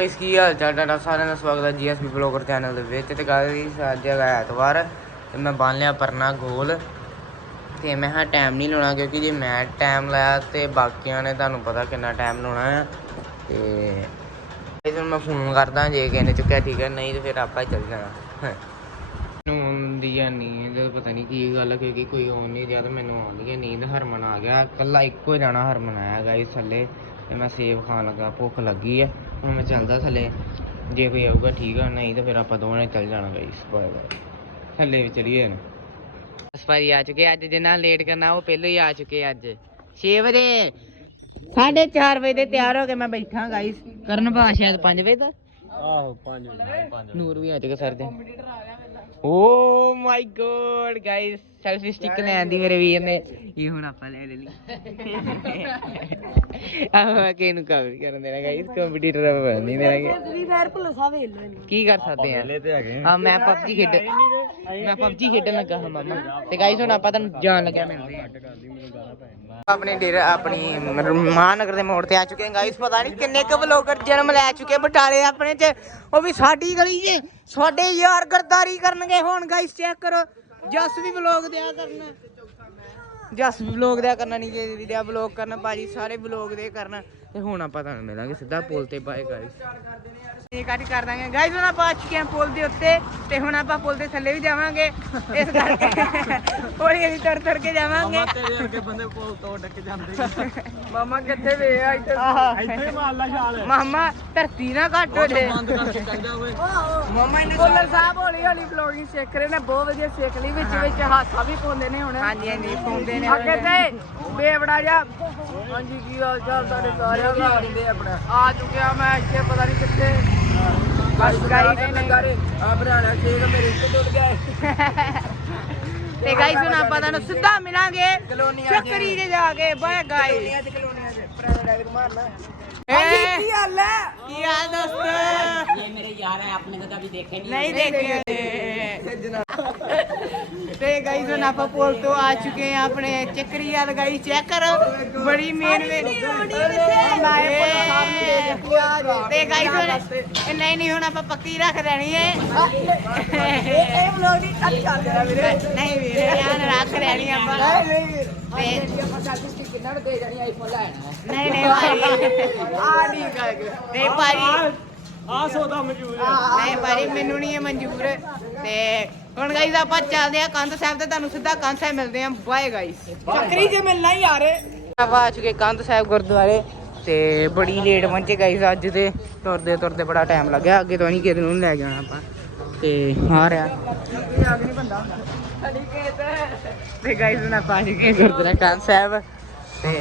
ਇਸ ਕੀ ਹਾਲ ਚਾਲ? ਤੁਹਾਡਾ ਸਾਰਿਆਂ ਦਾ ਸਵਾਗਤ ਹੈ ਜੀਐਸਪੀ ਬਲੌਗਰ ਚੈਨਲ ਦੇ ਵਿੱਚ ਤੇ ਗੱਲ ਦੀ ਅੱਜ ਹੈਗਾ ਐਤਵਾਰ ਤੇ ਮੈਂ ਬੰਨ ਲਿਆ ਪਰਨਾ ਗੋਲ ਤੇ ਮੈਂ ਹਾਂ ਟਾਈਮ ਨਹੀਂ ਲਾਉਣਾ ਕਿਉਂਕਿ ਜੇ ਮੈਂ ਟਾਈਮ ਲਾਇਆ ਤੇ ਬਾਕੀਆਂ ਨੇ ਤੁਹਾਨੂੰ ਪਤਾ ਕਿੰਨਾ ਟਾਈਮ ਲਾਉਣਾ ਹੈ ਤੇ ਇਸ ਨੂੰ ਮੈਂ ਫੋਨ ਕਰਦਾ ਜੇ ਕਿਸੇ ਨੇ ਚੁੱਕਿਆ ਠੀਕ ਹੈ, ਨਹੀਂ ਤੇ ਫਿਰ ਆਪਾਂ ਚੱਲ ਜਾਣਾ। ਨੂੰ ਦੀ ਜਾਂ ਨੀਂਦ, ਪਤਾ ਨਹੀਂ ਕੀ ਗੱਲ ਕਿਉਂਕਿ ਕੋਈ ਆਉਣ ਨਹੀਂ ਜਦ ਮੈਨੂੰ ਆਉਂਦੀ ਹੈ ਨੀਂਦ, ਹਰਮਨ ਆ ਗਿਆ। ਕੱਲਾ ਇੱਕੋ ਜਾਣਾ ਹਰਮਨ ਆਇਆ ਗਾਇਸ ਥੱਲੇ ਤੇ ਮੈਂ ਸੇਬ ਖਾਣ ਲੱਗਾ, ਭੁੱਖ ਲੱਗੀ ਹੈ। ਹੁਣ ਮੈਂ ਚੱਲਦਾ ਥੱਲੇ। ਜੇ ਕੋਈ ਆਊਗਾ ਠੀਕ ਆ ਨਹੀਂ ਤਾਂ ਫਿਰ ਆਪਾਂ ਦੋਵੇਂ ਚੱਲ ਜਾਣਾ ਗਾਇਸ ਬਾਏ ਬਾਏ ਥੱਲੇ ਵੀ ਚਲੀਏ ਨਾ। ਸਪਾਰੀ ਆ ਚੁੱਕੇ ਅੱਜ ਜਿੰਨਾ ਲੇਟ ਕਰਨਾ ਉਹ ਪਹਿਲਾਂ ਹੀ ਆ ਚੁੱਕੇ ਅੱਜ। 6 ਵਜੇ। 4:30 ਵਜੇ ਦੇ ਤਿਆਰ ਹੋ ਕੇ ਮੈਂ ਬੈਠਾ ਗਾਇਸ ਕਰਨ ਭਾ ਸ਼ਾਇਦ 5 ਵਜੇ ਦਾ? ਆਹੋ 5 ਵਜੇ। ਨੂਰ ਵੀ ਆ ਚੁੱਕਾ ਸਰ ਦੇ। ਓ my god guys selfie stick ਲੈ ਆਂਦੀ ਮੇਰੇ ਵੀਰ ਨੇ ਇਹ ਹੁਣ ਆਪਾਂ ਲੈ ਲਈ ਆਹ ਕਿ ਨੂੰ ਕਵਰ ਕਰਨ ਦੇਣਾ ਗਾਇਸ ਕੰਪੀਟੀਟਰ ਆਪਾਂ ਨਹੀਂ ਦੇਣਾ ਫ੍ਰੀ ਫਾਇਰ ਭੁੱਲਸਾ ਵੇਖ ਲੋ ਇਹਨੂੰ ਕੀ ਕਰ ਸਕਦੇ ਆ ਤੇ ਹੈਗੇ ਹਾਂ ਮੈਂ ਪਬਜੀ ਖੇਡ ਮੈਂ ਪਬਜੀ ਖੇਡਣ ਲੱਗਾ ਹਾਂ ਮਾਮਾ ਤੇ ਗਾਇਸ ਹੁਣ ਆਪਾਂ ਤੁਹਾਨੂੰ ਜਾਣ ਲੱਗਿਆ ਮਿਲਦੇ ਆ ਆਪਣੇ ਡੇਰਾ, ਆਪਣੀ ਮਹਾਨਗਰ ਦੇ ਮੋੜ ਤੇ ਆ ਚੁੱਕੇ ਹਾਂ। ਗਾਇਸ ਪਤਾ ਨਹੀਂ ਕਿੰਨੇ ਕੁ ਵਲੋਗਰ ਜਨਮ ਲੈ ਚੁੱਕੇ ਬਟਾਲੇ ਆਪਣੇ ਚ। ਉਹ ਵੀ ਸਾਡੀ ਗਲੀ 'ਚ ਸਾਡੇ ਯਾਰ ਗਰਦਾਰੀ ਕਰਨਗੇ ਹੁਣ ਗਾਇਸ ਚੈੱਕ ਕਰੋ। ਜਸ ਵੀ ਵਲੋਗ ਦਿਆ ਕਰਨਾ। ਜਸ ਵੀ ਵਲੋਗ ਦਿਆ ਕਰਨਾ ਨਹੀਂ ਜੇ ਦਿਆ ਵਲੋਗ ਕਰਨਾ, ਭਾਜੀ ਸਾਰੇ ਵਲੋਗ ਦੇ ਕਰਨਾ। ਤੇ ਹੁਣ ਆਪਾਂ ਤੁਹਾਨੂੰ ਮਿਲਾਂਗੇ ਸਿੱਧਾ ਪੁਲ ਤੇ ਬਾਏ ਗਾਇਸ ਇਹ ਕੱਟ ਕਰ ਦਾਂਗੇ। ਗਾਇਸ ਹੁਣ ਆਪਾਂ ਆ ਚੁੱਕੇ ਹਾਂ ਪੁਲ ਦੇ ਉੱਤੇ ਤੇ ਹੁਣ ਆਪਾਂ ਪੁਲ ਦੇ ਥੱਲੇ ਵੀ ਜਾਵਾਂਗੇ। ਇਸ ਕਰਕੇ ਹੌਲੀ ਹੌਲੀ ਤੁਰ ਤੁਰ ਕੇ ਜਾਵਾਂਗੇ। ਤੇਰੇ ਵਰਗੇ ਬੰਦੇ ਕੋਲ ਤੋਂ ਡੱਕ ਜਾਂਦੇ ਮਾਮਾ ਕਿੱਥੇ ਵੇ ਆ ਇੱਥੇ? ਇੱਥੇ ਮਾਰ ਲਾ ਛਾਲ। ਮਾਮਾ ਧਰਤੀ ਨਾ ਘੱਟ ਹੋ ਜੇ। ਮਾਮਾ ਇਹਨੇ ਬੋਲਰ ਸਾਹਿਬ ਹੌਲੀ ਹੌਲੀ ਵਲੌਗਿੰਗ ਸਿੱਖ ਰਹੇ ਨੇ ਬਹੁਤ ਵਧੀਆ ਸਿੱਖ ਲਈ ਵਿੱਚ ਵਿੱਚ ਹਾਸਾ ਵੀ ਪਾਉਂਦੇ ਨੇ ਹੁਣ। ਹਾਂਜੀ ਹਾਂਜੀ ਪਾਉਂਦੇ ਨੇ ਅੱਗੇ ਤੇ ਬੇਵੜਾ ਜਾ ਹਾਂਜੀ ਕੀ ਹਾਲ ਚਾਲ ਤੁਹਾਡੇ ਆਪਣਾ ਆ ਚੁੱਕਿਆ ਮੈਂ ਇੱਥੇ ਪਤਾ ਨਹੀਂ ਕਿੱਥੇ। ਬਸ ਗਾਈਸ ਨਗਾਰੇ ਆ ਬਰਾਣਾ ਸ਼ੇਕ ਮੇਰੇ ਉੱਤੇ ਡੁੱਲ ਗਿਆ ਤੇ ਗਾਈਸ ਹੁਣ ਆਪਾਂ ਤੁਹਾਨੂੰ ਸਿੱਧਾ ਮਿਲਾਂਗੇ। ਕਲੋਨੀਆਂ ਚੱਕਰੀ ਦੇ ਜਾ ਕੇ ਬਾਏ ਗਾਈਸ ਕੀ ਹਾਲ ਹੈ ਕੀ ਹਾਲ ਦੋਸਤ ਇਹ ਮੇਰੇ ਯਾਰ ਹੈ ਆਪਣੇ ਕਦਾ ਵੀ ਦੇਖੇ ਨਹੀਂ ਦੇਖਿਆ ਤੇ ਗਾਈਸ ਹੁਣ ਆਪਾਂ ਪੁਲ ਤੋਂ ਆ ਚੁੱਕੇ ਆ ਆਪਣੇ ਚੱਕਰੀ ਵਾਲ ਗਾਈ ਚੈੱਕ ਕਰੋ। ਬੜੀ ਮੇਨ ਵੇ ਤੇ ਗਾਈਸ ਹੁਣ ਇਹ ਨਹੀਂ ਨਹੀਂ ਹੁਣ ਆਪਾਂ ਪੱਕੀ ਰੱਖ ਲੈਣੀ ਹੈ। ਇਹ ਵਲੌਗ ਦੀ ਕੱਟ ਚੱਲ ਰਿਹਾ ਵੀਰੇ। ਨਹੀਂ ਵੀਰੇ ਯਾਰ ਰੱਖ ਲੈਣੀ ਆਪਾਂ। ਨਹੀਂ ਤੇ ਆਪਾਂ ਸੈਲਫੀ ਕਿੰਨਾ ਨੂੰ ਦੇ ਜਾਣੀ ਆਈਫੋਨ ਲੈਣਾ ਨਹੀਂ ਨਹੀਂ ਭਾਈ। ਆ ਨਹੀਂ ਕਰ ਨਹੀਂ ਭਾਈ। ਆ ਸੌਦਾ ਮੌਜੂਦ ਨਹੀਂ ਭਾਈ ਮੈਨੂੰ ਨਹੀਂ ਇਹ ਮਨਜ਼ੂਰ। ਤੇ ਹੁਣ ਗਾਈਸ ਆਪਾਂ ਚੱਲਦੇ ਆ ਕੰਧ ਸਾਹਿਬ ਤੇ ਤੁਹਾਨੂੰ ਸਿੱਧਾ ਕੰਧ ਸਾਹਿਬ ਮਿਲਦੇ ਆ ਬਾਏ ਗਾਈਸ ਚੱਕਰੀ ਜੇ ਮਿਲਣਾ ਹੀ ਯਾਰ ਆਪਾਂ ਆ ਚੁੱਕੇ ਕੰਧ ਸਾਹਿਬ ਗੁਰਦੁਆਰੇ ਤੇ ਬੜੀ ਲੇਟ ਪਹੁੰਚੇ ਗਾਈਸ ਅੱਜ ਤੇ। ਤੁਰਦੇ ਤੁਰਦੇ ਬੜਾ ਟਾਈਮ ਲੱਗਿਆ ਅੱਗੇ ਤੋਂ ਨਹੀਂ ਕਿਤੇ ਨੂੰ ਲੈ ਜਾਣਾ ਆਪਾਂ। ਤੇ ਆ ਰਿਹਾ। ਤੇ ਗਾਈਸ ਹੁਣ ਆਪਾਂ ਆ ਚੁੱਕੇ ਗੁਰਦੁਆਰਾ ਕੰਧ ਸਾਹਿਬ ਤੇ।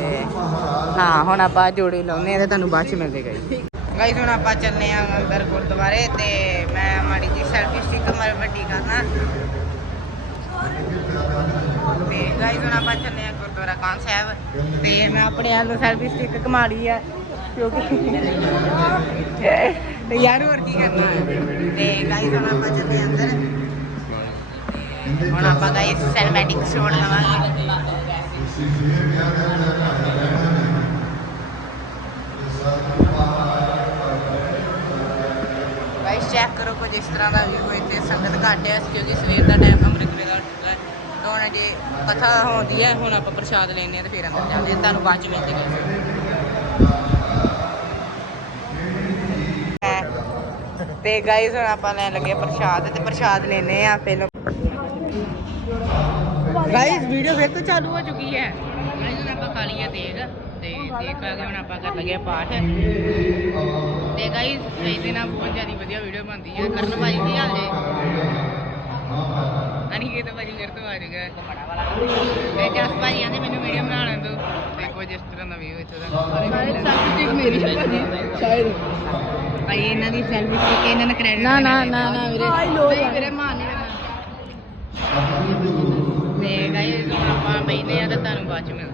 ਹਾਂ ਹੁਣ ਆਪਾਂ ਜੋੜੇ ਲਾਉਨੇ ਆ ਤੇ ਤੁਹਾਨੂੰ ਬਾਅਦ ਚ ਮਿਲਦੇ ਗਾਈਸ ਗਾਈਸ ਹੁਣ ਆਪਾਂ ਚੱਲਨੇ ਆ ਅੰਦਰ ਗੁਰਦੁਆਰੇ ਤੇ ਮੈਂ ਮਾੜੀ ਜੀ ਸੈਲਫੀ ਸਟਿਕ ਮਰ ਵੱਡੀ ਕਰਨਾ। ਤੇ ਗਾਈਸ ਹੁਣ ਆਪਾਂ ਚੱਲੇ ਆ ਗੁਰਦੁਆਰਾ ਕਾਨ ਸਾਹਿਬ। ਤੇ ਮੈਂ ਆਪਣੇ ਆਲੂ ਸੈਲਫੀ ਸਟਿਕ ਕਮਾ ਆ, ਕਿਉਂਕਿ ਤੇ ਯਾਰ ਹੋਰ ਕੀ ਕਰਨਾ। ਤੇ ਗਾਈਸ ਹੁਣ ਆਪਾਂ ਚੱਲੇ ਅੰਦਰ। ਹੁਣ ਆਪਾਂ ਗਾਈਸ ਸਿਨੇਮੈਟਿਕ ਸ਼ੋਟ ਲਵਾਂਗੇ ਗਾਈਸ ਚੈੱਕ ਕਰੋ ਕੁਝ ਇਸ ਤਰ੍ਹਾਂ ਦਾ ਵੀਊ ਇੱਥੇ ਸੰਗਤ ਘੱਟ ਹੈ ਕਿਉਂਕਿ ਸਵੇਰ ਦਾ ਟਾਈਮ ਅੰਮ੍ਰਿਤ ਵੇਲਾ ਹੁੰਦਾ ਹੈ। ਤਾਂ ਹੁਣ ਜੇ ਕਥਾ ਹੁੰਦੀ ਹੈ, ਹੁਣ ਆਪਾਂ ਪ੍ਰਸ਼ਾਦ ਲੈਣੇ ਆ ਤੇ ਫਿਰ ਅੰਦਰ ਜਾਂਦੇ ਹਾਂ। ਤੁਹਾਨੂੰ ਬਾਅਦ ਚ ਮਿਲਦੇ ਗਾਈਸ ਤੇ ਗਾਈਸ ਹੁਣ ਆਪਾਂ ਲੈਣ ਲੱਗੇ ਪ੍ਰਸ਼ਾਦ ਤੇ ਪ੍ਰਸ਼ਾਦ ਲੈਣੇ ਆ ਪਹਿਲਾਂ। ਗਾਈਸ ਵੀਡੀਓ ਫਿਰ ਤੋਂ ਚਾਲੂ ਹੋ ਚੁੱਕੀ ਹੈ। ਗਾਈਸ ਹੁਣ ਆਪਾਂ ਖਾ ਲਈਆਂ ਦੇਗ ਤੇ ਦੇਗ ਖਾ ਕੇ ਹੁਣ ਆਪਾਂ ਕਰ ਲਗੇ ਪਾਠ ਤੇ ਗਾਈਸ ਇਹਦੇ ਨਾਲ ਬਹੁਤ ਜ਼ਿਆਦਾ ਵਧੀਆ ਵੀਡੀਓ ਬਣਦੀ ਹੈ ਕਰਨ ਭਾਜੀ ਕੀ ਹਾਲ ਜੇ ਅਨਿਕੇਤ ਭਾਜੀ ਮੇਰੇ ਤੋਂ ਆ ਜਾਊਗਾ ਤੇ ਜਸ ਭਾਜੀ ਆਂਦੇ ਮੈਨੂੰ ਵੀਡੀਓ ਬਣਾ ਲੈਣ ਦਿਓ ਤੇ ਕੁਝ ਇਸ ਤਰ੍ਹਾਂ ਦਾ ਵੀਡੀਓ ਇੱਥੋਂ ਦਾ ਸੈਲਫੀ ਮੇਰੀ ਹੈ ਭਾਜੀ ਸ਼ਾਇਦ ਭਾਈ ਇਹਨਾਂ ਦੀ ਸੈਲਫੀ ਸਟਿਕ ਇਹਨਾਂ ਨੇ ਕ੍ਰੈਡਿਟ ਨਾ ਨਾ ਨਾ ਨਾ ਵੀਰੇ ਨਹੀਂ ਵੀਰੇ ਮਾਨ ਨਹੀਂ ਤੇ ਗਾਈਸ ਹੁਣ ਆਪਾਂ ਬੈਠਦੇ ਆ ਤੇ ਤੁਹਾਨੂੰ ਬਾਅਦ ਚ ਮਿਲਦੇ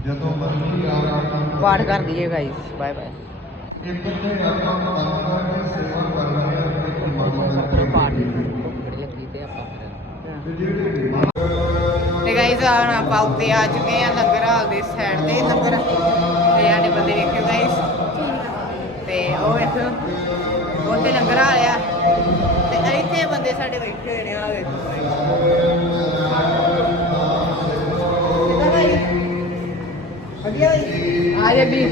ਆ ਜਦੋਂ ਮਰਜ਼ੀ ਆਰਾਮ ਪਾਠ ਕਰ। ਦਈਏ ਗਾਈਸ ਬਾਏ ਬਾਏ ਇੱਕ ਤੇ ਆਪਾਂ ਪਰਮਾਤਮਾ ਦੀ ਸੇਵਾ ਕਰ ਰਹੇ ਹਾਂ ਤੇ ਪਰਮਾਤਮਾ ਪਾਠ ਲੱਗੀ ਤੇ ਆਪਾਂ ਤੇ ਹੁਣ ਆਪਾਂ ਉੱਤੇ ਆ ਚੁੱਕੇ ਆ ਲੰਗਰ ਹਾਲ ਦੇ ਸਾਈਡ ਤੇ ਲੰਗਰ ਤੇ ਆਡੇ ਬੰਦੇ ਵੇਖਿਓ ਗਾਈਸ ਤੇ ਉਹ ਇੱਥੇ ਉੱਥੇ ਲੰਗਰ ਆ। ਰਿਹਾ ਤੇ ਇੱਥੇ ਬੰਦੇ ਸਾਡੇ ਬੈਠੇ ਹੋਏ ਨੇ ਆ ਵੇਖੋ। ਵਧੀਆ ਭਾਈ ਆ ਜੇ ਵੀ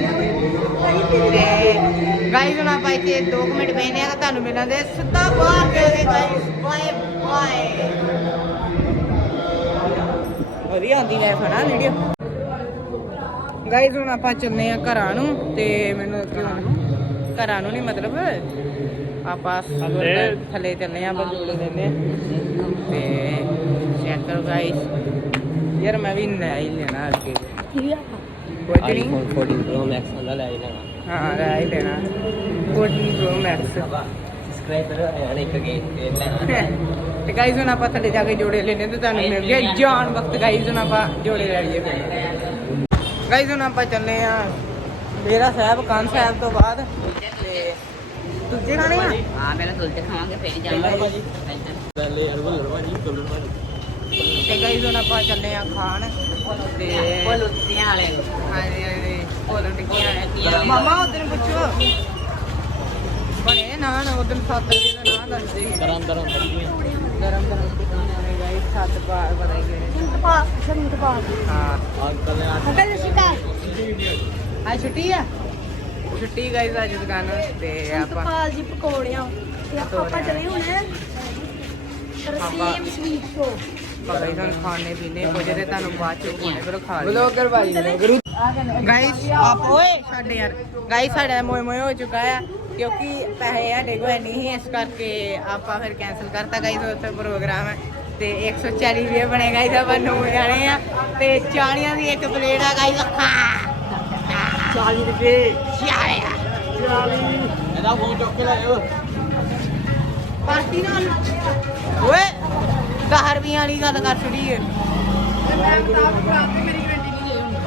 ਤੇ ਗਾਈਜ਼ ਹੁਣ ਆਪਾਂ ਇੱਥੇ 2 ਮਿੰਟ ਬੈਠੇ ਆ ਤਾਂ ਤੁਹਾਨੂੰ ਮਿਲਾਂਗੇ ਸਿੱਧਾ ਬਾਹਰ ਗਏ ਗਾਈਜ਼ ਬਾਏ ਬਾਏ ਵਧੀਆ ਆਉਂਦੀ ਹੈ ਫਨਾ ਵੀਡੀਓ ਗਾਈਜ਼ ਹੁਣ ਆਪਾਂ ਚੱਲਨੇ ਆ ਘਰਾਂ ਨੂੰ ਤੇ ਮੈਨੂੰ ਕਿਉਂ ਘਰਾਂ ਨੂੰ। ਨਹੀਂ ਮਤਲਬ ਆਪਾਂ ਥੱਲੇ ਚੱਲਨੇ ਆ ਬੰਦੂਲੇ ਲੈਨੇ ਆ ਤੇ ਚੈੱਕ ਕਰੋ ਗਾਈਜ਼ ਯਾਰ ਮੈਂ ਵੀ ਲੈ ਹੀ ਲੈਣਾ ਅੱਗੇ। ਕੁਝ ਨਹੀਂ? iPhone 14 Pro Max ਹੁੰਦਾ ਲੈ ਹੀ ਲੈਣਾ। ਹਾਂ ਲੈ ਹੀ ਲੈਣਾ। 14 Pro Max ਸਬਸਕ੍ਰਾਈਬਰ ਆਇਆ ਇੱਕ ਗੇ ਤੇ ਲੈਣਾ ਤੇ ਗਾਈਜ਼ ਹੁਣ ਆਪਾਂ ਥੱਲੇ ਜਾ ਕੇ ਜੋੜੇ ਲੈਨੇ ਤੇ ਤੁਹਾਨੂੰ ਮਿਲ ਗਿਆ ਜਾਨ ਵਕਤ। ਗਾਈਜ਼ ਹੁਣ ਆਪਾਂ ਜੋੜੇ ਲੈ ਲਈਏ। ਗਾਈਜ਼ ਹੁਣ ਆਪਾਂ ਚੱਲੇ ਆ ਡੇਰਾ ਸਾਹਿਬ ਕੰਨ ਸਾਹਿਬ ਤੋਂ ਬਾਅਦ। ਤੇ ਦੂਜੇ ਖਾਣੇ ਆ? ਹਾਂ ਪਹਿਲਾਂ ਕੁਲਚੇ ਖਾਵਾਂਗੇ ਫਿਰ ਜਾਵਾਂਗੇ। ਲੈ ਯਾਰ ਉਹ ਲੜਵਾ ਜੀ ਕੋਲ ਲੜਵਾ ਜੀ ਤੇ ਗਾਈਜ਼ ਹੁਣ ਆਪਾਂ ਚੱਲੇ ਆ ਖਾਣ। ਤੇ ਵਾਲੇ ਹਾਂਜੀ ਹਾਂਜੀ ਭੋਲਣ ਟਿੱਕੀਆਂ ਮਾਮਾ ਉਧਰ ਪੁੱਛੋ ਬਣੇ ਨਾ ਨਾ ਉਧਰ ਸੱਤ ਵਜੇ ਦਾ ਨਾਂ ਦੱਸਦੇ ਗਰਮ ਗਰਮ ਗਰਮ ਗਰਮ ਟਿੱਕੀਆਂ ਨੇ ਗਾਈਜ਼ ਸੱਤ ਪਾ ਪਤਾ ਹੀ ਕਿਹੜੇ ਪਾ ਸ਼ਰਮਤ ਪਾ ਹਾਂ ਅੰਕਲ ਨੇ ਆ ਅੰਕਲ ਸਿਕਾ ਅੱਜ ਛੁੱਟੀ ਆ ਛੁੱਟੀ ਗਾਈਜ਼ ਅੱਜ ਦੁਕਾਨ ਤੇ ਆਪਾਂ ਪਾਲ ਜੀ ਪਕੌੜਿਆਂ ਤੇ ਆਪਾਂ ਚਲੇ ਹੁਣ ਰਸੀਮ ਸਵੀਟ ਸ਼ੋ ਪਤਾ ਹੀ ਤੁਹਾਨੂੰ ਖਾਣੇ ਪੀਣੇ ਕੁਝ ਤੇ ਤੁਹਾਨੂੰ ਬਾਅਦ ਚ ਖਾਣੇ ਫਿਰ ਖਾ ਲਿਓ ਬਲੌਗਰ ਭਾਈ ਗਾਈਸ ਆਪ ਓਏ ਸਾਡੇ ਯਾਰ। ਗਾਈਸ ਸਾਡਾ ਮੋਏ ਮੋਏ ਹੋ ਚੁੱਕਾ ਆ ਕਿਉਂਕਿ ਪੈਸੇ ਸਾਡੇ ਕੋਲ ਨਹੀਂ ਸੀ ਇਸ ਕਰਕੇ ਆਪਾਂ ਫਿਰ ਕੈਨਸਲ ਕਰਤਾ ਗਾਈਸ ਉੱਥੇ ਪ੍ਰੋਗਰਾਮ ਹੈ ਤੇ 140 ਰੁਪਏ ਬਣੇ ਗਾਈਸ ਆਪਾਂ ਨੌ ਜਾਣੇ ਆ। ਤੇ 40 ਦੀ ਇੱਕ ਪਲੇਟ ਆ ਗਾਈਸ 40 ਰੁਪਏ। 40 ਇਹਦਾ ਫੋਨ ਚੁੱਕ ਕੇ ਲੈ ਆਓ ਪਾਰਟੀ ਨਾਲ। ਓਏ 10 ਰੁਪਈਆਂ ਵਾਲੀ ਗੱਲ ਕਰ ਛੁੜੀ ਏ।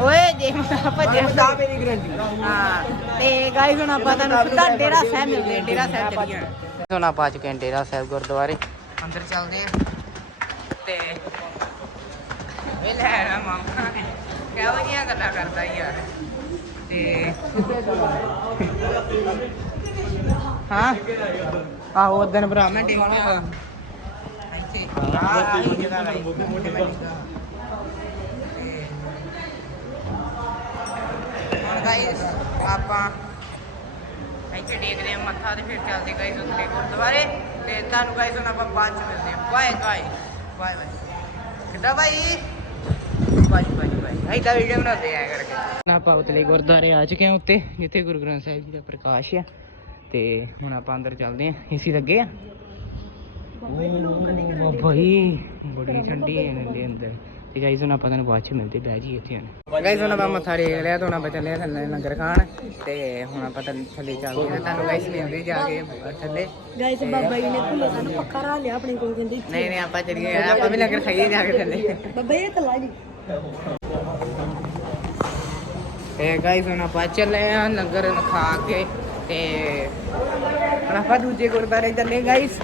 ਓਏ ਦੇਖ ਮੈਂ ਭੱਜਿਆ। ਦਾ ਮੇਰੀ ਗਰੰਟੀ ਹਾਂ ਤੇ ਗਾਈਸ ਹੁਣ ਆਪਾਂ ਤੁਹਾਨੂੰ ਸਿੱਧਾ ਡੇਰਾ ਸਾਹਿਬ ਮਿਲਦੇ ਆ ਡੇਰਾ ਸਾਹਿਬ ਚੱਲੀਏ ਹੁਣ ਆਪਾਂ ਆ ਚੁੱਕੇ ਹਾਂ ਡੇਰਾ ਸਾਹਿਬ ਗੁਰਦੁਆਰੇ। ਅੰਦਰ ਚੱਲਦੇ ਆ। ਤੇ ਵੇ ਲੈ ਰਾ ਮਾਮਾ। ਕਿਆ ਵਧੀਆ ਗੱਲਾਂ ਕਰਦਾ ਯਾਰ। ਤੇ ਹਾਂ। ਆਹੋ ਉਦੋਂ ਭਰਾ ਮੈਂ ਡੇਗਣਾ ਇੱਥੇ ਆਪਾਂ ਇੱਥੇ ਦੇਖਦੇ ਆ ਮੱਥਾ ਤੇ ਫਿਰ ਚੱਲਦੇ ਗਾਈਸ ਉਸਲੇ ਗੁਰਦੁਆਰੇ ਤੇ ਤੁਹਾਨੂੰ ਗਾਈਸ ਹੁਣ ਆਪਾਂ ਬਾਅਦ ਚ ਮਿਲਦੇ ਆ ਬਾਏ ਬਾਏ ਬਾਏ ਬਾਏ ਕਿੱਦਾਂ ਬਾਈ ਬਾਏ ਬਾਏ ਬਾਏ ਐਦਾਂ ਵੀਡੀਓ ਬਣਾਉਂਦੇ ਆ ਕਰਕੇ ਆਪਾਂ ਉਤਲੇ ਗੁਰਦੁਆਰੇ ਆ ਚੁੱਕੇ ਆ ਉੱਤੇ, ਜਿੱਥੇ ਗੁਰੂ ਗ੍ਰੰਥ ਸਾਹਿਬ ਜੀ ਦਾ ਪ੍ਰਕਾਸ਼ ਆ। ਤੇ ਹੁਣ ਆਪਾਂ ਅੰਦਰ ਚੱਲਦੇ ਆ ਏਸੀ ਲੱਗੇ ਆ। ਉਹ ਭਾਈ ਬੜੀ ਠੰਡੀ ਹੈ ਇਹਦੇ ਅੰਦਰ। ਤੇ ਗਾਈਸ ਹੁਣ ਆਪਾਂ ਤੁਹਾਨੂੰ ਬਾਅਦ ਚ ਮਿਲਦੇ ਬਹਿ ਜੀ ਇੱਥੇ ਹੁਣ। ਗਾਈਸ ਹੁਣ ਆਪਾਂ ਮੱਥਾ ਟੇਕ ਲਿਆ ਤੇ ਹੁਣ ਆਪਾਂ ਚੱਲੇ ਆ ਥੱਲੇ ਲੰਗਰ ਖਾਣ। ਤੇ ਹੁਣ ਆਪਾਂ ਥੱਲੇ ਥੱਲੇ ਚੱਲਦੇ ਆ ਤੁਹਾਨੂੰ ਗਾਈਸ ਮਿਲਦੇ ਜਾ ਕੇ ਥੱਲੇ। ਗਾਇਸ ਬਾਬਾ ਜੀ ਨੇ ਭੁੱਲੇ ਸਾਨੂੰ ਪੱਕਾ ਰਾ ਲਿਆ ਆਪਣੇ ਕੋਲ ਕਹਿੰਦੇ ਨਹੀਂ ਨਹੀਂ ਆਪਾਂ ਚੱਲੀਏ। ਆਪਾਂ ਵੀ ਲੰਗਰ ਖਾਈਏ ਜਾ ਕੇ ਥੱਲੇ। ਬਾਬਾ ਇਹ ਤਲਾ ਜੀ ਤੇ ਗਾਈਸ ਹੁਣ ਆਪਾਂ ਚੱਲੇ ਆ ਲੰਗਰ ਖਾ ਕੇ। ਤੇ ਹੁਣ ਆਪਾਂ ਦੂਜੇ ਗੁਰਦਾਰੇ ਚੱਲੇ ਗਾਈਸ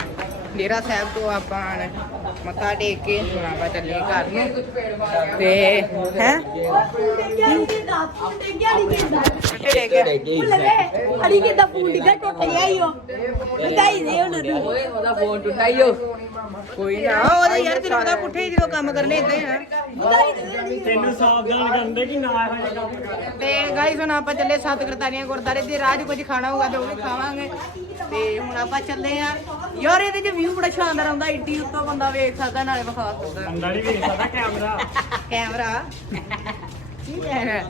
ਡੇਰਾ ਸਾਹਿਬ ਤੋਂ ਆਪਾਂ ਮੱਥਾ ਟੇਕ ਕੇ ਹੁਣ ਆਪਾਂ ਚੱਲੇ ਘਰ ਨੂੰ। ਤੇ ਹੈ? ਅੜੀ ਕੇ ਦਾ ਫੋਨ ਡਿੱਗਾ ਟੁੱਟ ਗਿਆ ਹੀ ਉਹ। ਵਧਾਈ ਦੇ ਉਹਨਾਂ ਨੂੰ ਉਹਦਾ ਫੋਨ ਟੁੱਟਾ ਹੀ ਉਹ। ਕੋਈ ਨਾ। ਉਹਦੇ ਯਾਰ ਤੈਨੂੰ ਪਤਾ ਪੁੱਠੇ ਹੀ ਜਦੋਂ ਕੰਮ ਕਰਨੇ ਇਦਾਂ ਹੀ ਆ। ਤੈਨੂੰ ਸਾਵਧਾਨ ਕਰਦੇ ਕਿ ਨਾ ਇਹੋ ਜਿਹਾ ਕੰਮ ਤੇ ਗਾਈਸ ਹੁਣ ਆਪਾਂ ਚੱਲੇ ਸੱਤ ਕਰਤਾਰੀਆਂ ਗੁਰਦਾਰੇ ਦੇ ਰਾਜ ਕੁਝ ਖਾਣਾ ਹੋਊਗਾ ਤੇ ਉਹ ਵੀ ਖਾਵਾਂਗੇ। ਤੇ ਹੁਣ ਆਪਾਂ ਚੱਲੇ ਆ। ਯਾਰ ਇਹਦੇ ਚ ਵਿਊ ਬੜਾ ਸ਼ਾਨਦਾਰ ਆਉਂਦਾ ਇੱਡੀ ਉੱਤੋਂ ਬੰਦਾ ਵੇਖ ਸਕਦਾ ਨਾਲੇ ਵਿਖਾ ਸਕਦਾ। ਅੰਦਰ ਹੀ ਵੇਖ ਸਕਦਾ ਕੈਮਰਾ ਕੈਮਰਾ। ਕੀ ਹੈ।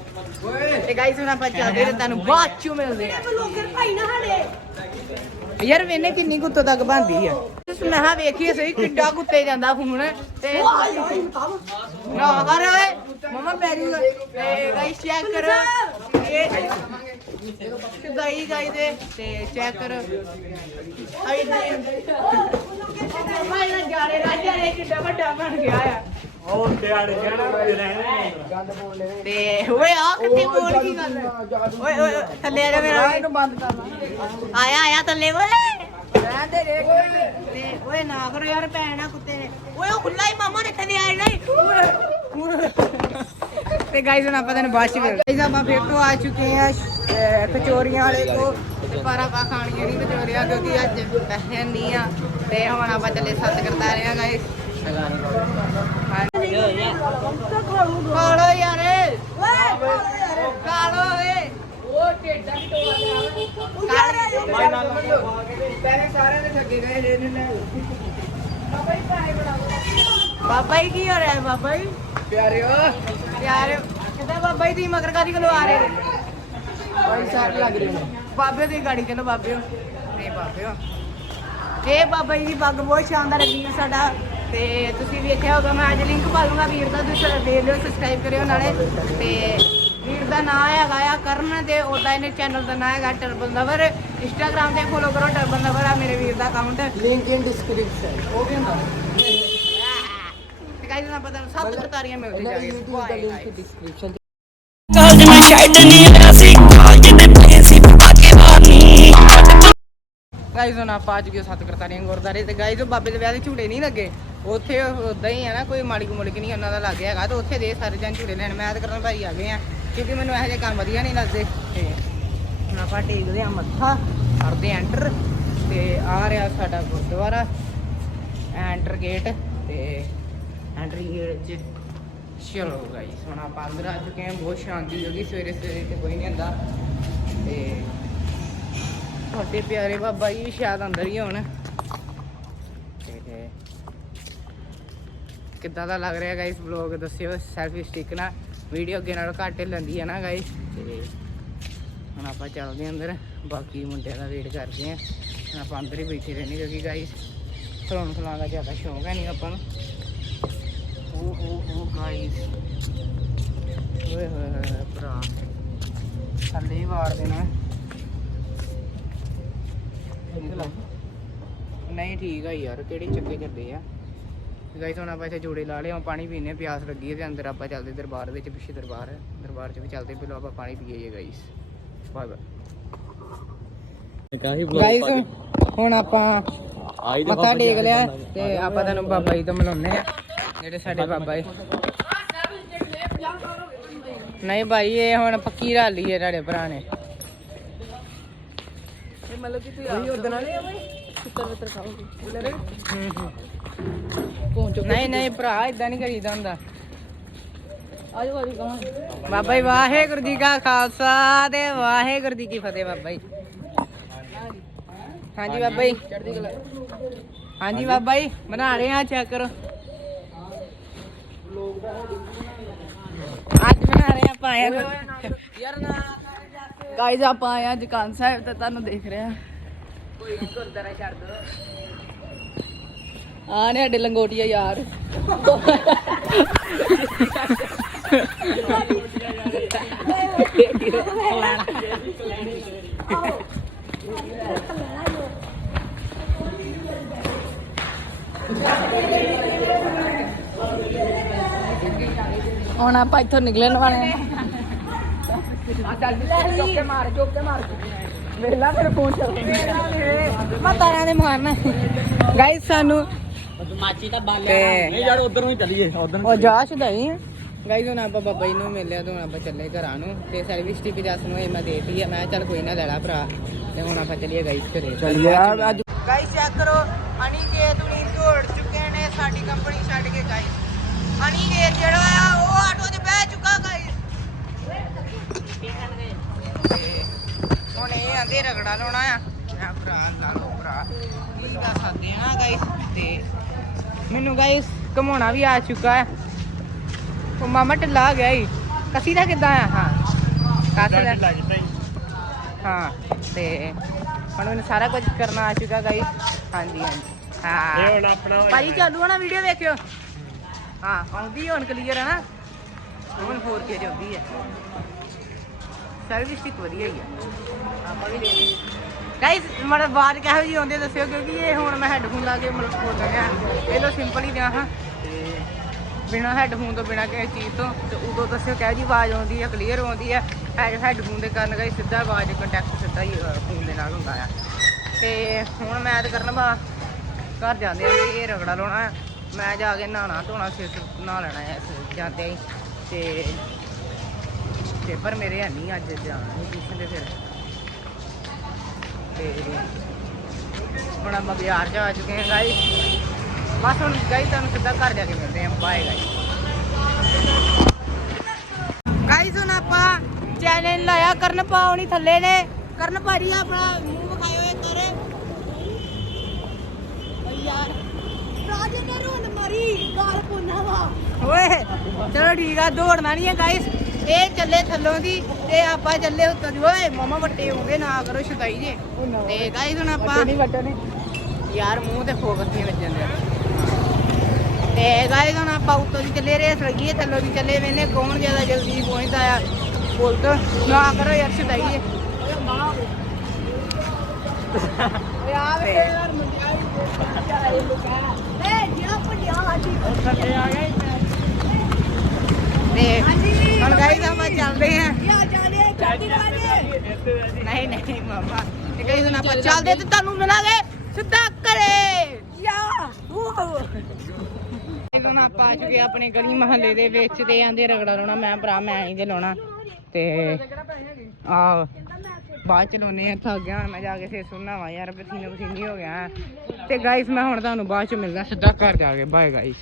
ਤੇ ਗਾਈਸ ਹੁਣ ਆਪਾਂ ਚੱਲਦੇ ਤੇ ਤੁਹਾਨੂੰ ਬਾਅਦ ਚੋਂ ਮਿਲਦੇ ਆ। ਬਲੌਗਰ ਭਾਈ ਨਾ ਸਾਡੇ ਯਾਰ ਵੇਨੇ ਕਿੰਨੀ ਕੁੱਤੋਂ ਤੱਕ ਬੰਦੀ ਆ। ਮੈਂ ਹਾਂ ਵੇਖੀਏ ਸਹੀ ਕਿੱਡਾ ਕੁੱਤੇ ਜਾਂਦਾ ਫੋਨ, ਤੇ ਨਾ ਕਰ ਓਏ। ਮਮਾ ਪੈਰੂਗਾ ਤੇ ਗਾਈਸ ਚੈੱਕ ਕਰ। ਇਹ ਗਾਈ ਗਾਈ ਦੇ, ਤੇ ਚੈੱਕ ਕਰ। ਆਈ ਦੇ ਭਾਈ ਨਾ ਜਾਰੇ ਰਾਜਾ ਨੇ ਕਿੱਡਾ ਵੱਡਾ ਬਣ ਗਿਆ ਆ। ਉਹ ਦਿਹਾੜੇ ਜਾਣਾ ਰਹਿਣੇ ਤੇ ਓਏ ਆ ਕਿੱਥੇ ਬੋਲ ਕੀ ਗੱਲ ਓਏ ਓਏ ਓਏ, ਥੱਲੇ ਆ ਜਾ ਮੇਰਾ। ਇਹਨੂੰ ਬੰਦ ਕਰ ਆਇਆ ਆਇਆ ਥੱਲੇ ਓਏ। ਰਹਿਣ ਦੇ ਰੇ ਤੇ ਓਏ ਨਾ ਕਰੋ ਯਾਰ ਭੈਣਾ ਕੁੱਤੇ ਨੇ। ਓਏ ਉਹ ਖੁੱਲਾ ਹੀ ਮਾਮਾ ਨੇ ਥੱਲੇ ਆਇਆ ਨਹੀਂ ਓਏ, ਓਏ ਤੇ ਗਾਈਜ਼ ਹੁਣ ਆਪਾਂ ਤੈਨੂੰ ਬਾਅਦ ਚ ਮਿਲ ਗਾਈਜ਼ ਆਪਾਂ ਫਿਰ ਤੋਂ ਆ ਚੁੱਕੇ ਆ ਕਚੋਰੀਆਂ ਵਾਲੇ ਕੋ ਤੇ ਪਰ ਆਪਾਂ ਖਾਣੀਆਂ ਨਹੀਂ ਕਚੋਰੀਆਂ ਕਿਉਂਕਿ ਅੱਜ ਪੈਸੇ ਨਹੀਂ ਆ। ਤੇ ਹੁਣ ਆਪਾਂ ਚੱਲੇ ਸੱਤ ਕਰਤਾ ਰਹੇ ਆ ਗਾਈਜ਼ ਖਾ ਯਾਰ ਖਾ ਲੋ ਵੇ ਉਹ ਟੇਡਾ ਵੀ ਟੋਆ ਪਹਿਲੇ ਸਾਰਿਆਂ ਦੇ ਠੱਗੇ ਗਏ ਜੇ ਲੈ ਬਾਬਾ ਜੀ ਕੀ ਹੋ ਰਿਹਾ ਬਾਬਾ ਜੀ ਪਿਆਰਿਓ ਪਿਆਰੇ ਕਿਦਾਂ ਬਾਬਾ ਜੀ ਦੀ ਮਗਰ ਕਾਦੀ ਕੋਲ ਆ ਰਹੇ ਬੜੀ ਸਾਟ ਲੱਗ ਰਹੀ ਬਾਬੇ ਦੀ ਗਾੜੀ ਚਲੋ ਬਾਬਿਓ ਨਹੀਂ ਬਾਬਿਓ ਇਹ ਬਾਬਾ ਜੀ ਦੀ ਪੱਗ ਬਹੁਤ ਸ਼ਾਨਦਾਰ ਲੱਗੀ ਸਾਡਾ ਤੇ ਤੁਸੀਂ ਵੇਖਿਆ ਹੋਗਾ ਮੈਂ ਅੱਜ ਲਿੰਕ ਪਾ ਦੂੰਗਾ ਵੀਰ ਦਾ ਤੁਸੀਂ ਦੇਖ ਲਿਓ ਸਬਸਕ੍ਰਾਈਬ ਕਰਿਓ ਨਾਲੇ। ਤੇ ਵੀਰ ਦਾ ਨਾਮ ਹੈਗਾ ਆ ਕਰਨ ਤੇ ਉਹਦਾ ਇਹਨੇ ਚੈਨਲ ਦਾ ਨਾਮ ਹੈਗਾ ਟਰਬਲ ਲਵਰ ਇੰਸਟਾਗ੍ਰam ਤੇ ਫੋਲੋ ਕਰੋ ਟਰਬਲ ਲਵਰ ਆ ਮੇਰੇ ਵੀਰ ਦਾ ਅਕਾਊਂਟ ਲਿੰਕ ਇਨ ਡਿਸਕ੍ਰਿਪਸ਼ਨ ਉਹ ਵੀ ਹੁੰਦਾ। ਤੇ ਗਾਈਜ਼ ਨਾ ਪਤਾ ਸੱਤ ਕਰਤਾਰੀਆਂ ਮਿਲਦੇ ਜਾਗੇ। ਲਿੰਕ ਡਿਸਕ੍ਰਿਪਸ਼ਨ ਗਾਈਜ਼ ਹੁਣ ਆਪਾਂ ਅੱਜ ਗਏ ਸੱਤ ਕਰਤਾਰੀਆਂ ਗੁਰਦਾਰੇ ਤੇ ਗਾਈਜ਼ ਉਹ ਬਾਬੇ ਦੇ ਵਿਆਹ ਦੇ ਝੂੜੇ ਨਹੀਂ ਲੱਗੇ। ਉੱਥੇ ਉਦਾਂ ਹੀ ਆ ਨਾ, ਕੋਈ ਮਾੜੀ ਮੁਲਕ ਨਹੀਂ ਉਹਨਾਂ ਦਾ ਲੱਗ ਹੈਗਾ, ਤੇ ਉੱਥੇ ਦੇ ਸਾਰੇ ਜਣ ਝੂੜੇ ਲੈਣ। ਮੈਂ ਤਾਂ ਕਰਨ ਭਾਈ ਆ ਗਏ ਆ, ਕਿਉਂਕਿ ਮੈਨੂੰ ਇਹੋ ਜਿਹੇ ਕੰਮ ਵਧੀਆ ਨਹੀਂ ਲੱਗਦੇ। ਤੇ ਹੁਣ ਆਪਾਂ ਟੇਕਦੇ ਆ ਮੱਥਾ, ਕਰਦੇ ਐਂਟਰ ਤੇ ਆ ਰਿਹਾ ਸਾਡਾ ਗੁਰਦੁਆਰਾ ਐਂਟਰ ਗੇਟ ਤੇ ਐਂਟਰ ਗੇਟ ਚ ਚਲੋ ਗਾਈਸ ਹੁਣ ਆਪਾਂ ਅੰਦਰ ਆ ਚੁੱਕੇ ਹਾਂ, ਬਹੁਤ ਸ਼ਾਂਤੀ ਹੋ ਗਈ, ਸਵੇਰੇ ਸਵੇਰੇ ਤੇ ਕੋਈ ਨਹੀਂ ਹੁੰਦਾ। ਤੇ ਤੁਹਾਡੇ ਪਿਆਰੇ ਬਾਬਾ ਜੀ ਵੀ ਸ਼ਾਇਦ ਅੰਦਰ ਹੀ ਹੋਣ। ਤੇ ਕਿੱਦਾਂ ਦਾ ਲੱਗ ਰਿਹਾ ਗਾਇਸ ਵਲੌਗ ਦੱਸਿਓ ਸੈਲਫੀ ਸਟਿਕ ਨਾਲ ਵੀਡੀਓ ਅੱਗੇ ਨਾਲੋਂ ਘੱਟ ਲੈਂਦੀ ਹੈ ਨਾ ਗਾਇਸ ਤੇ ਹੁਣ ਆਪਾਂ ਚੱਲਦੇ ਅੰਦਰ ਬਾਕੀ ਮੁੰਡਿਆਂ ਦਾ ਵੇਟ ਕਰਦੇ ਹੁਣ ਆਪਾਂ ਅੰਦਰ ਹੀ ਬੈਠੇ ਰਹਿੰਦੇ ਕਿਉਂਕਿ ਗਾਇਸ ਖਲੋਣ ਖਲਾਉਣ ਦਾ ਜ਼ਿਆਦਾ ਸ਼ੌਂਕ ਹੈ ਨਹੀਂ ਆਪਾਂ ਨੂੰ। ਓ ਓ ਓ ਗਾਇਸ ਓਏ ਹੋਏ ਭਰਾ। ਥੱਲੇ ਹੀ ਵਾੜ ਦੇਣਾ। ਨਹੀਂ ਠੀਕ ਆ ਯਾਰ ਕਿਹੜੀ ਚੱਕੇ ਚੱਲੇ ਆ। ਗਾਇਸ ਹੁਣ ਆਪਾਂ ਇੱਥੇ ਜੋੜੇ ਲਾ ਲਏ ਹੁਣ ਪਾਣੀ ਪੀਨੇ ਪਿਆਸ ਲੱਗੀ ਹੈ ਤੇ ਅੰਦਰ ਆਪਾਂ ਚੱਲਦੇ ਦਰਬਾਰ ਵਿੱਚ ਪਿੱਛੇ ਦਰਬਾਰ ਹੈ। ਦਰਬਾਰ 'ਚ ਵੀ ਚੱਲਦੇ ਪਹਿਲਾਂ ਆਪਾਂ ਪਾਣੀ ਪੀਈਏ ਗਾਇਸ ਬਾਏ ਬਾਏ। ਕਾਹੀ ਗਾਇਸ ਹੁਣ ਆਪਾਂ ਆਈ ਮੱਥਾ ਟੇਕ ਲਿਆ ਤੇ ਆਪਾਂ ਤੁਹਾਨੂੰ ਬਾਬਾ ਜੀ ਤੋਂ ਮਿਲਾਉਂਦੇ ਆ ਜਿਹੜੇ ਸਾਡੇ ਬਾਬਾ ਜੀ ਨਹੀਂ ਭਾਈ ਇਹ ਹੁਣ ਪੱਕੀ ਰਾਲੀ ਹੈ ਤੁਹਾਡੇ ਭਰਾ ਨੇ। ਇਹ ਮਤਲਬ ਕਿ ਤੂੰ ਆਹੀ ਉਦਣ ਵਾਲੇ ਆ ਬਈ। ਚਿੱਤਰ ਵਿਤਰ ਖਾਓਗੇ ਹੂੰ ਨਹੀਂ ਨਹੀਂ ਭਰਾ ਇਦਾਂ ਨਹੀਂ ਕਰੀਦਾ ਹੁੰਦਾ। ਆਜੋ ਆਜੋ ਕਹਾਂ ਬਾਬਾ ਜੀ ਵਾਹਿਗੁਰੂ ਜੀ ਕਾ ਖਾਲਸਾ ਤੇ ਵਾਹਿਗੁਰੂ ਜੀ ਕੀ ਫਤਿਹ ਬਾਬਾ ਜੀ। ਹਾਂਜੀ ਬਾਬਾ ਜੀ। ਚੜ੍ਹਦੀ ਕਲਾ ਹਾਂਜੀ ਬਾਬਾ ਜੀ ਬਣਾ ਰਹੇ ਆ ਚੈੱਕ ਕਰੋ ਅੱਜ ਬਣਾ ਰਹੇ ਆ ਪਾਇਆ ਯਾਰ ਨਾ ਗਾਇਜ਼ ਆਪਾਂ ਆਏ ਆ ਦੁਕਾਨ ਸਾਹਿਬ ਤੇ ਤੁਹਾਨੂੰ ਦੇਖ ਰਿਹਾ ਕੋਈ ਗੁਰਦਾਰਾ ਛੱਡ ਦੋ ਆ ਨੇ ਸਾਡੇ ਲੰਗੋਟੀਆ ਯਾਰ। ਹੁਣ ਆਪਾਂ ਇੱਥੋਂ ਨਿਕਲਣ ਵਾਲੇ ਆ। ਚੋਕੇ ਮਾਰ ਚੋਕੇ ਮਾਰ। ਵੇਲਾ ਮੇਰੇ ਫੋਨ ਚੱਲ ਮੈਂ ਤਾਰਾਂ ਦੇ ਮਾਰਨਾ। ਗਾਇਸ ਸਾਨੂੰ ਮਾਚੀ ਤੇ ਨਹੀਂ ਯਾਰ ਉਧਰ ਨੂੰ ਹੀ ਚੱਲੀਏ ਉਧਰ ਉਹ ਜਾ ਛਦਾਈ ਗਾਇਸ ਹੁਣ ਆਪਾਂ ਬਾਬਾ ਜੀ ਨੂੰ ਮਿਲਿਆ ਤੇ ਹੁਣ ਆਪਾਂ ਚੱਲੇ ਘਰਾਂ ਨੂੰ। ਤੇ ਸਰਵਿਸ ਟਿਪ ਜਸ ਨੂੰ ਇਹ ਮੈਂ ਦੇਤੀ ਆ। ਮੈਂ ਚੱਲ ਕੋਈ ਨਾ ਲੈ ਲਾ ਭਰਾ। ਤੇ ਹੁਣ ਆਪਾਂ ਚੱਲੀਏ ਗਾਇਸ ਘਰੇ। ਚੱਲੀਏ ਅੱਜ ਗਾਇਸ ਚੈੱਕ ਕਰੋ ਅਣੀ ਕੇ ਤੁਣੀ ਝੋੜ ਚੁੱਕੇ ਨੇ ਸਾਡੀ ਕੰਪਨੀ ਛੱਡ ਕੇ ਅਣੀ ਕੇ ਜਿਹੜਾ ਆ ਉਹ ਆਟੋ 'ਚ ਬਹਿ ਚੁੱਕਾ ਗਾਇਸ। ਹੁਣ ਇਹ ਆਂਦੇ ਰਗੜਾ ਲਾਉਣਾ ਆ। ਮੈਂ ਭਰਾ ਲਾ ਲਓ ਭਰਾ। ਕੀ ਕਰ ਸਕਦੇ ਆ ਨਾ ਗਾਇਸ? ਤੇ ਮੈਨੂੰ ਗਾਇਸ ਘਮਾਉਣਾ ਵੀ ਆ ਚੁੱਕਾ ਹੈ। ਉਹ ਮਾਮਾ ਢਿੱਲਾ ਗਿਆ ਈ। ਕਸੀ ਦਾ ਕਿੱਦਾਂ ਆ? ਹਾਂ। ਕਾਸੇ ਦਾ। ਹਾਂ। ਤੇ ਹੁਣ ਮੈਨੂੰ ਸਾਰਾ ਕੁਝ ਕਰਨਾ ਆ ਚੁੱਕਾ ਗਾਈ ਹਾਂਜੀ ਹਾਂਜੀ। ਹਾਂ। ਹੁਣ ਆਪਣਾ ਭਾਈ ਚਾਲੂ ਨਾ ਵੀਡੀਓ ਵੇਖਿਓ। ਹਾਂ ਆਉਂਦੀ ਹੁਣ ਕਲੀਅਰ ਹੈ ਨਾ ਹੁਣ 4K ਜਾਂਦੀ ਹੈ ਸਰਵਿਸ ਠੀਕ ਵਧੀਆ ਹੀ ਆ। ਆਪਾਂ ਵੀ ਲੈ ਗਾਇਸ ਮਤਲਬ ਆਵਾਜ਼ ਕਿਹੋ ਜੀ ਆਉਂਦੀ ਦੱਸਿਓ, ਕਿਉਂਕਿ ਇਹ ਹੁਣ ਮੈਂ ਹੈੱਡਫੋਨ ਲਾ ਕੇ ਮਤਲਬ ਬੋਲ ਰਿਹਾ ਇਹ ਲੋ ਸਿੰਪਲ ਹੀ ਦਿਆਂ ਹਾਂ। ਤੇ ਬਿਨਾ ਹੈੱਡਫੋਨ ਤੋਂ, ਬਿਨਾ ਕਿਸੇ ਚੀਜ਼ ਤੋਂ, ਤੇ ਉਦੋਂ ਦੱਸਿਓ ਕਿਹੋ ਜੀ ਆਵਾਜ਼ ਆਉਂਦੀ ਹੈ ਕਲੀਅਰ ਆਉਂਦੀ ਹੈ ਹੈੱਡਫੋਨ ਦੇ ਕਾਰਨ ਗਾਇਸ ਸਿੱਧਾ ਆਵਾਜ਼ ਕੰਟੈਕਟ ਸਿੱਧਾ ਹੀ ਫੋਨ ਦੇ ਨਾਲ ਹੁੰਦਾ ਆ। ਤੇ ਹੁਣ ਮੈਂ ਤੇ ਕਰਨ ਬਾ ਘਰ ਜਾਂਦੇ ਆ ਵੀ ਇਹ ਰਗੜਾ ਲਾਉਣਾ ਆ। ਮੈਂ ਜਾ ਕੇ ਨਹਾਣਾ ਧੋਣਾ, ਸਿਰ ਨਹਾ ਲੈਣਾ ਹੈ ਜਾਂਦੇ ਹੀ। ਤੇ ਪੇਪਰ ਮੇਰੇ ਹੈ ਨਹੀਂ ਅੱਜ, ਜਾਣਾ ਟਿਊਸ਼ਨ ਤੇ ਫਿਰ। ਤੇ ਹੁਣ ਜਾ ਚੁੱਕੇ ਹਾਂ ਗਾਈ ਬਸ ਹੁਣ ਗਾਈ ਤੁਹਾਨੂੰ ਸਿੱਧਾ ਘਰ ਜਾ ਕੇ ਮਿਲਦੇ ਹਾਂ ਬਾਏ ਗਾਈ ਗਾਈਸ ਹੁਣ ਆਪਾਂ ਚੈਨਲ ਲਾਇਆ ਕਰਨ ਪਾਉਣੀ ਥੱਲੇ ਨੇ। ਕਰਨ ਭਾਜੀ, ਆਪਣਾ ਮੂੰਹ ਵਿਖਾਇਓ ਇੱਕ ਵਾਰ। ਓ ਯਾਰ, ਰਾਜੇ ਨੇ ਰੋਣ ਮਾਰੀ। ਗਾਲ ਪੁੰਨਾ ਵਾ। ਓਏ, ਚਲੋ ਠੀਕ ਆ, ਦੌੜਨਾ ਨਹੀਂ ਹੈ ਗਾਈਸ ਇਹ ਚੱਲੇ ਥੱਲੋਂ ਦੀ ਤੇ ਆਪਾਂ ਚੱਲੇ ਉੱਤੋਂ ਦੀ। ਓਏ ਮਾਮਾ ਵੱਟੇ ਹੋਗੇ ਨਾ ਕਰੋ ਸ਼ਦਾਈ ਜੇ। ਤੇ ਗਾਈਸ ਹੁਣ ਆਪਾਂ ਨਹੀਂ ਵੱਟੇ ਨੇ ਯਾਰ ਮੂੰਹ ਤੇ ਫੋਕਸ ਨਹੀਂ ਵੱਜਣ ਦਿਆ। ਤੇ ਗਾਇਸ ਹੁਣ ਆਪਾਂ ਉੱਤੋਂ ਦੀ ਚੱਲੇ ਰੇਸ ਲੱਗੀ ਹੈ ਥੱਲੋਂ ਦੀ ਚੱਲੇ ਵੇਨੇ ਕੌਣ ਜ਼ਿਆਦਾ ਜਲਦੀ ਪਹੁੰਚਦਾ ਆ? ਬੋਲਟ ਨਾ ਕਰੋ ਯਾਰ ਓਏ ਆ ਵੇ ਯਾਰ ਮੰਡਿਆਈ ਚਾਰੇ ਲੁਕਾ ਏ ਜਿਹੜਾ ਪੜਿਆ ਆਜੀ ਥੱਲੇ ਆ ਗਿਆ ਤੇ ਹੁਣ ਗਾਇਸ ਆਪਾਂ ਚੱਲਦੇ ਆਂ ਨਹੀਂ ਨਹੀਂ, ਮਾਮਾ। ਤੇ ਗਾਇਸ ਹੁਣ ਆਪਾਂ ਚੱਲਦੇ ਤੇ ਤੁਹਾਨੂੰ ਮਿਲਾਂਗੇ ਸਿੱਧਾ ਘਰੇ। ਯਾ ਉਹ ਹੁਣ ਆਪਾਂ ਆ ਚੁੱਕੇ ਆਪਣੇ ਗਲੀ ਮਹੱਲੇ ਦੇ ਵਿੱਚ ਤੇ ਆਂਦੇ ਰਗੜਾ ਲਾਉਣਾ, ਮੈਂ ਭਰਾ, ਮੈਂ ਨਹੀਂ ਲਾਉਣਾ। ਤੇ ਆ ਬਾਅਦ ਚ ਲਾਉਨੇ ਆ ਥੱਕ ਗਿਆ ਮੈਂ ਜਾ ਕੇ ਫੇਰ ਸੁਣਨਾ ਵਾ ਯਾਰ ਪਸੀਨੇ ਪਸੀਨੀ ਹੋ ਗਿਆ। ਤੇ ਗਾਇਸ ਮੈਂ ਹੁਣ ਤੁਹਾਨੂੰ ਬਾਅਦ ਚ ਮਿਲਦਾ, ਸਿੱਧਾ ਘਰ ਜਾ ਕੇ। ਬਾਏ ਗਾਇਸ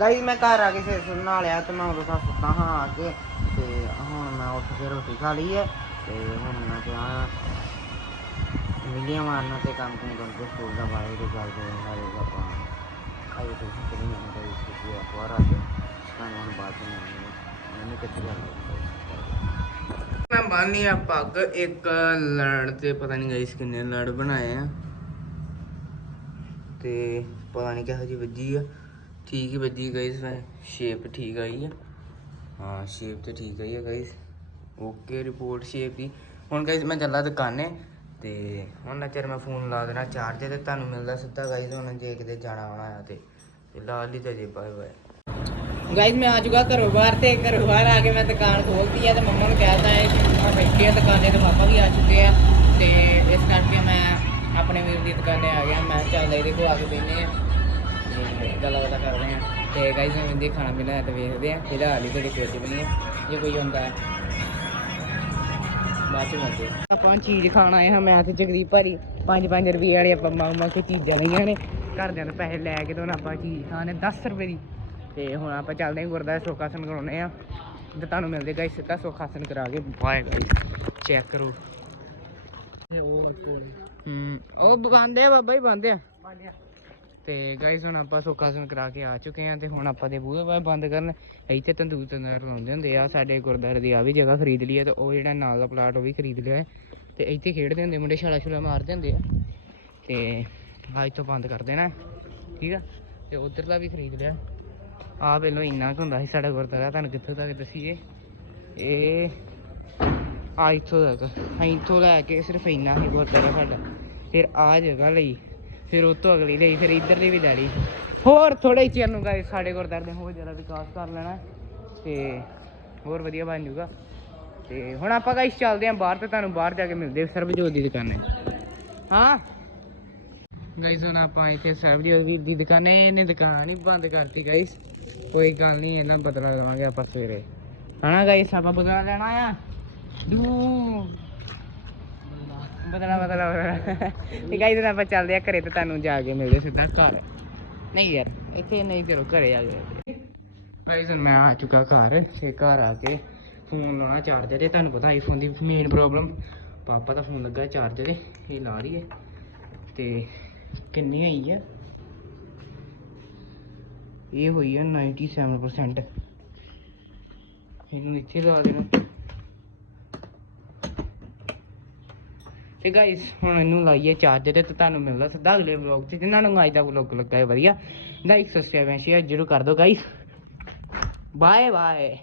ਗਈ ਮੈਂ ਘਰ ਆ ਕੇ ਫੇਰ ਸੁਣਨ ਵਾਲਿਆ ਤੇ ਮੈਂ ਉਦੋਂ ਤੱਕ ਸੁੱਤਾ ਹਾਂ ਆ ਕੇ। ਤੇ ਹੁਣ ਮੈਂ ਉੱਠ ਕੇ ਰੋਟੀ ਖਾ ਲਈ ਹੈ ਤੇ ਹੁਣ ਮੈਂ ਕਿਹਾ ਵੀਡੀਓ ਮਾਰਨਾ ਤੇ ਕੰਮ ਕੁਮ ਕਰਕੇ ਸਕੂਲ ਦਾ ਬਾਰੇ ਤੇ ਚੱਲਦੇ ਹਾਂ ਹਾਲੇ ਆਪਾਂ ਆਏ ਤੇ ਕਿਤੇ ਨਹੀਂ ਆਉਂਦਾ ਇਸ ਤੇ ਅਖਬਾਰ ਆ ਸਾਨੂੰ ਹੁਣ ਬਾਅਦ ਮੈਨੂੰ ਕਿੱਥੇ ਜਾਣਾ ਮੈਂ ਬਾਨੀ ਆ ਪੱਗ, ਇੱਕ ਲੜ ਤੇ ਪਤਾ ਨਹੀਂ ਗਾਇਸ ਕਿੰਨੇ ਲੜ ਬਣਾਏ ਆ। ਤੇ ਪਤਾ ਨਹੀਂ ਕਿਹੋ ਜਿਹੀ ਵੱਜੀ ਆ। ਠੀਕ ਹੀ ਵੱਜੀ ਗਾਇਸ ਵੈ ਸ਼ੇਪ ਠੀਕ ਆਈ ਆ। ਹਾਂ ਸ਼ੇਪ ਤੇ ਠੀਕ ਆਈ ਆ ਗਾਇਸ। ਓਕੇ ਰਿਪੋਰਟ ਸ਼ੇਪ ਦੀ। ਹੁਣ ਗਾਇਸ ਮੈਂ ਚੱਲਾ ਦੁਕਾਨੇ ਤੇ ਹੁਣ ਨਾ ਚਿਰ ਮੈਂ ਫੋਨ ਲਾ ਦੇਣਾ ਚਾਰਜ ਤੇ ਤੁਹਾਨੂੰ ਮਿਲਦਾ ਸਿੱਧਾ ਗਾਇਸ ਹੁਣ ਜੇ ਕਿਤੇ ਜਾਣਾ ਆਉਣਾ ਆ ਤੇ। ਫਿਲਹਾਲ ਹੀ ਤਾਂ ਜੇ ਬਾਏ ਬਾਏ ਗਾਇਸ ਮੈਂ ਆ ਚੁੱਕਾ ਘਰੋਂ ਬਾਹਰ ਤੇ ਘਰੋਂ ਬਾਹਰ ਆ ਕੇ ਮੈਂ ਦੁਕਾਨ ਖੋਲਤੀ ਆ ਤੇ ਮੰਮਾ ਨੂੰ ਕਹਿਤਾ ਹੈ ਕਿ ਮੰਮਾ ਬੈਠੇ ਆ ਦੁਕਾਨੇ ਤੇ ਪਾਪਾ ਵੀ ਆ ਚੁੱਕੇ ਆ। ਤੇ ਇਸ ਕਰਕੇ ਮੈਂ ਆਪਣੇ ਵੀਰ ਦੀ ਦੁਕਾਨੇ ਆ ਗਿਆ। ਮੈਂ ਚੱਲ ਇਹਦੇ ਕੋਲ ਆ ਕੇ ਬੈਠਨੇ ਆ। ਗੱਲਾਂ ਬਾਤਾਂ ਕਰਦੇ ਆ। ਤੇ ਗਾਇਸ ਮੈਂ ਇਹਦੇ ਖਾਣਾ ਪੀਣਾ ਹੈ ਤੇ ਵੇਖਦੇ ਆ। ਫਿਲਹਾਲ ਹੀ ਤੁਹਾਡੀ ਕੋਈ ਬਣੀ ਜੇ ਕੋਈ ਹੁੰਦਾ ਹੈ। ਬਾਅਦ ਚ ਮਿਲਦੇ। ਆਪਾਂ ਚੀਜ਼ ਖਾਣ ਆਏ ਹਾਂ ਮੈਂ ਤੇ ਜਗਦੀਪ ਭਾਰੀ। 5-5 ਰੁਪਏ ਵਾਲੇ ਆਪਾਂ ਮਾਂ ਮਾਂ ਕੇ ਚੀਜ਼ਾਂ ਲਈਆਂ ਨੇ। ਘਰਦਿਆਂ ਨੂੰ ਪੈਸੇ ਲੈ ਕੇ ਤੇ ਹੁਣ ਆਪਾਂ ਚੀਜ਼ ਖਾਣੇ 10 ਰੁਪਏ ਦੀ। ਤੇ ਹੁਣ ਆਪਾਂ ਚੱਲਦੇ ਹਾਂ ਗੁਰਦੁਆਰੇ ਸੁਖਾਸਨ ਕਰਾਉਣੇ ਆ। ਤੇ ਤੁਹਾਨੂੰ ਮਿਲਦੇ ਗਾਇਸ ਸਿੱਧਾ ਸੁਖਾਸਨ ਕਰਾ ਕੇ। ਬਾਏ ਗਾਇਸ ਚੈੱਕ ਕਰੋ। ਹੂੰ ਉਹ ਬੰਦੇ ਬਾਬਾ ਹੀ ਬੰਦੇ ਆ। ਤੇ ਗਾਇਸ ਹੁਣ ਆਪਾਂ ਸੁਖਾਸਨ ਕਰਾ ਕੇ ਆ ਚੁੱਕੇ ਆ ਤੇ ਹੁਣ ਆਪਾਂ ਦੇ ਬੂਹੇ ਬੰਦ ਕਰਨ। ਇੱਥੇ ਤੰਦੂਰ ਤੰਦੂਰ ਲਾਉਂਦੇ ਹੁੰਦੇ ਆ, ਸਾਡੇ ਗੁਰਦੁਆਰੇ ਦੀ ਆ ਵੀ ਜਗ੍ਹਾ ਖਰੀਦ ਲਈ ਹੈ ਤੇ ਉਹ ਜਿਹੜਾ ਨਾਲ ਦਾ ਪਲਾਟ ਉਹ ਵੀ ਖਰੀਦ ਲਿਆ ਹੈ। ਤੇ ਇੱਥੇ ਖੇਡਦੇ ਹੁੰਦੇ ਮੁੰਡੇ, ਛਾਲਾ ਛੁਲਾ ਮਾਰਦੇ ਹੁੰਦੇ ਆ। ਤੇ ਆ ਇੱਥੋਂ ਬੰਦ ਕਰ ਦੇਣਾ ਠੀਕ ਆ? ਤੇ ਉਧਰ ਦਾ ਵੀ ਖਰੀਦ ਲਿਆ। ਆ ਪਹਿਲਾਂ ਇੰਨਾ ਕੁ ਹੁੰਦਾ ਸੀ ਸਾਡਾ ਗੁਰਦੁਆਰਾ, ਤੁਹਾਨੂੰ ਕਿੱਥੋਂ ਤੱਕ ਦੱਸੀਏ? ਇਹ ਆ ਇੱਥੋਂ ਤੱਕ ਅਸੀਂ ਇੱਥੋਂ ਲੈ ਕੇ ਸਿਰਫ ਇੰਨਾ ਹੀ ਗੁਰਦੁਆਰਾ ਸਾਡਾ। ਫਿਰ ਆ ਜਗ੍ਹਾ ਲਈ ਫਿਰ ਉਹ ਤੋਂ ਅਗਲੀ ਲਈ, ਫਿਰ ਇੱਧਰ ਦੀ ਵੀ ਲੈ ਲਈ। ਹੋਰ ਥੋੜੇ ਚਿਰ ਨੂੰ ਗਾਇਸ ਸਾਡੇ ਗੁਰਦੁਆਰੇ ਦੇ ਹੋਰ ਜ਼ਿਆਦਾ ਵਿਕਾਸ ਕਰ ਲੈਣਾ ਤੇ ਹੋਰ ਵਧੀਆ ਬਣ ਜਾਊਗਾ। ਤੇ ਹੁਣ ਆਪਾਂ ਗਾਇਸ ਚੱਲਦੇ ਆਂ ਬਾਹਰ ਤੇ ਤੁਹਾਨੂੰ ਬਾਹਰ ਜਾ ਕੇ ਮਿਲਦੇ ਸਰਬਜੋਤ ਦੀ ਦੁਕਾਨੇ। ਹਾਂ? ਗਾਇਸ ਹੁਣ ਆਪਾਂ ਇੱਥੇ ਸਰਬਜੋਤ ਵੀਰ ਦੀ ਦੁਕਾਨੇ, ਇਹਨੇ ਦੁਕਾਨ ਹੀ ਬੰਦ ਕਰਤੀ ਗਾਇਸ। ਕੋਈ ਗੱਲ ਨਹੀਂ, ਇਹਨਾਂ ਬਦਲਾ ਲਵਾਂਗੇ ਆਪਾਂ ਸਵੇਰੇ। ਹਨਾ ਗਾਇਸ, ਆਪਾਂ ਬਦਲਾ ਲੈਣਾ ਆ? ਦੂ। ਬਦਲਾ ਬਦਲਾ ਬਦਲਾ। ਤੇ ਗਾਇਸ ਹੁਣ ਆਪਾਂ ਚੱਲਦੇ ਆ ਘਰੇ ਤੇ ਤੁਹਾਨੂੰ ਜਾ ਕੇ ਮਿਲਦੇ ਸਿੱਧਾ ਘਰ। ਨਹੀਂ ਯਾਰ, ਇੱਥੇ ਨਹੀਂ ਚਲੋ ਘਰੇ ਆ ਗਏ ਗਾਇਸ ਹੁਣ ਮੈਂ ਆ ਚੁੱਕਾ ਘਰ, ਤੇ ਘਰ ਆ ਕੇ ਫੋਨ ਲਾਉਣਾ ਚਾਰਜਰ ਤੇ। ਤੁਹਾਨੂੰ ਪਤਾ ਆਈਫੋਨ ਦੀ ਮੇਨ ਪ੍ਰੋਬਲਮ ਪਾਪਾ ਦਾ ਫੋਨ ਲੱਗਾ ਚਾਰਜਰ ਤੇ, ਇਹ ਲਾ ਰਹੀ ਹੈ। ਤੇ ਕਿੰਨੀ ਆਈ ਹੈ ਇਹ ਹੋਈ ਹੈ 97% ਇਹਨੂੰ ਇੱਥੇ ਲਾ ਦੇਣਾ। ਤੇ ਗਾਇਸ ਹੁਣ ਇਹਨੂੰ ਲਾਈਏ ਚਾਰਜਰ ਤੇ ਤੁਹਾਨੂੰ ਮਿਲਦਾ ਸਿੱਧਾ ਅਗਲੇ ਵਲੌਗ 'ਚ ਜਿਨ੍ਹਾਂ ਨੂੰ ਅੱਜ ਦਾ ਵਲੌਗ ਲੱਗਾ ਹੈ ਵਧੀਆ। ਲਾਈਕ ਸਬਸਕ੍ਰਾਈਬ ਐਂਡ ਸ਼ੇਅਰ ਜਰੂਰ ਕਰ ਦਿਓ ਗਾਇਸ ਬਾਏ ਬਾਏ